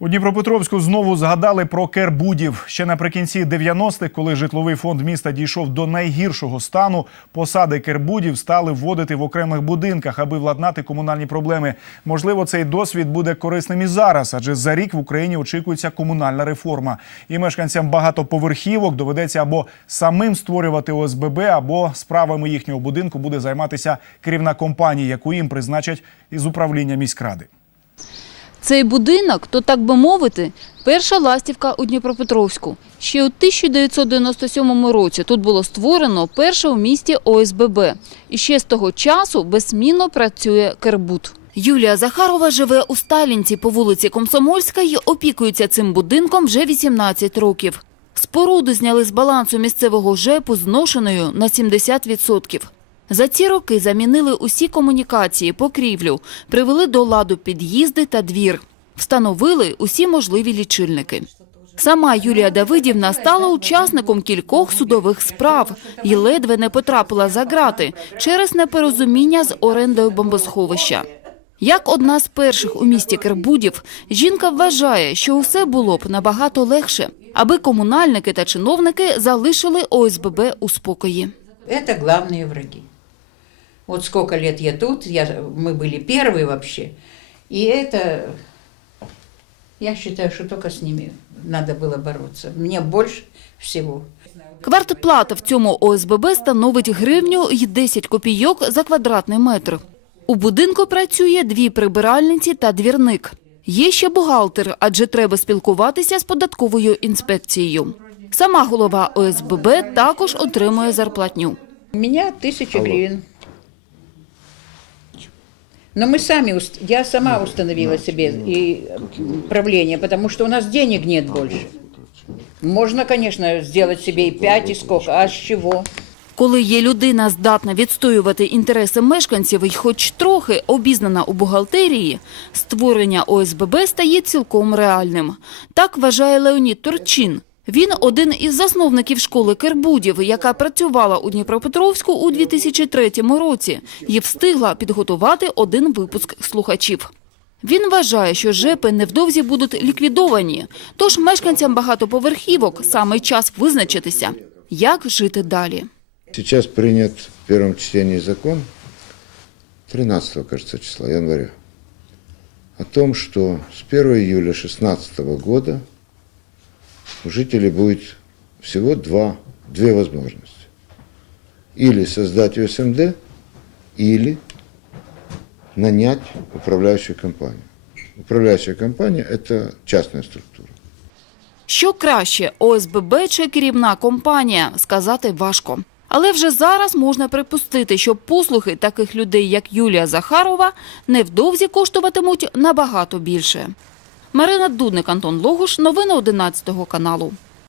У Дніпропетровську знову згадали про кербудів. Ще наприкінці 90-х, коли житловий фонд міста дійшов до найгіршого стану, посади кербудів стали вводити в окремих будинках, аби владнати комунальні проблеми. Можливо, цей досвід буде корисним і зараз, адже за рік в Україні очікується комунальна реформа. І мешканцям багатоповерхівок доведеться або самим створювати ОСББ, або справами їхнього будинку буде займатися керівна компанія, яку їм призначать із управління міськради. Цей будинок, то так би мовити, перша ластівка у Дніпропетровську. Ще у 1997 році тут було створено перше у місті ОСББ. І ще з того часу безсмінно працює Кербут. Юлія Захарова живе у Сталінці по вулиці Комсомольська і опікується цим будинком вже 18 років. Споруду зняли з балансу місцевого ЖЕПу зношеною на 70%. За ці роки замінили усі комунікації, покрівлю, привели до ладу під'їзди та двір, встановили усі можливі лічильники. Сама Юлія Давидівна стала учасником кількох судових справ і ледве не потрапила за ґрати через непорозуміння з орендою бомбосховища. Як одна з перших у місті Кербудів, жінка вважає, що усе було б набагато легше, аби комунальники та чиновники залишили ОСББ у спокої. Это главные враги. Вот сколько лет я тут, я, мы были первые вообще. И это, я считаю, что только с ними надо было бороться. Мне больше всего. Квартплата в цьому ОСББ становить гривню й 10 копійок за квадратний метр. У будинку працює дві прибиральниці та двірник. Є ще бухгалтер, адже треба спілкуватися з податковою інспекцією. Сама голова ОСББ також отримує зарплатню. У меня тысяча гривен. Но мы сами, я сама установила себе и правление, потому что у нас денег нет больше. Можно, конечно, сделать себе и пять, и сколько, а с чего? Коли є людина, здатна відстоювати інтереси мешканців і хоч трохи обізнана у бухгалтерії, створення ОСББ стає цілком реальним. Так вважає Леонід Турчин. Він один із засновників школи Кербудів, яка працювала у Дніпропетровську у 2003 році і встигла підготувати один випуск слухачів. Він вважає, що ЖЕПи невдовзі будуть ліквідовані, тож мешканцям багатоповерхівок саме час визначитися, як жити далі. Сейчас принят в первом чтении закон 13, кажется, числа января о том, что с 1 июля 2016 года у жителей будет всего два, две возможности. Или создать УСМД, или нанять управляющую компанию. Управляющая компания – это частная структура. Що краще, ОСББ чи керівна компанія, сказати важко. Але вже зараз можна припустити, що послуги таких людей, як Юлія Захарова, невдовзі коштуватимуть набагато більше. Марина Дудник, Антон Логуш. Новини 11 каналу.